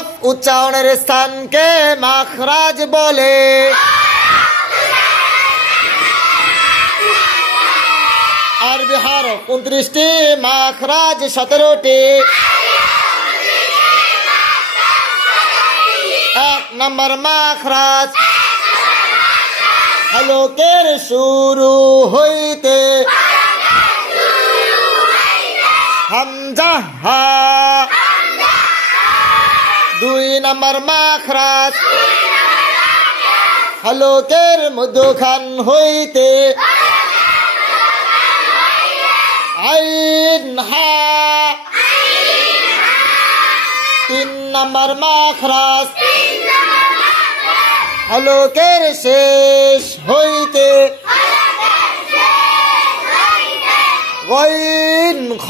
হরফ উচ্চারণের স্থানকে মাখরাজ বলে। আরবি হরফ উনত্রিশটি, মাখরাজ সতেরোটি। এক নম্বর মাখরাজ। হলোকের শুরু হইতে। হামজা হা দুই নম্বর মাখরাজ। হলোকের মধ্যখান হইতে আইন হা। তিন নম্বর মাখরাজ। হলোকের শেষ হইতে গইন খ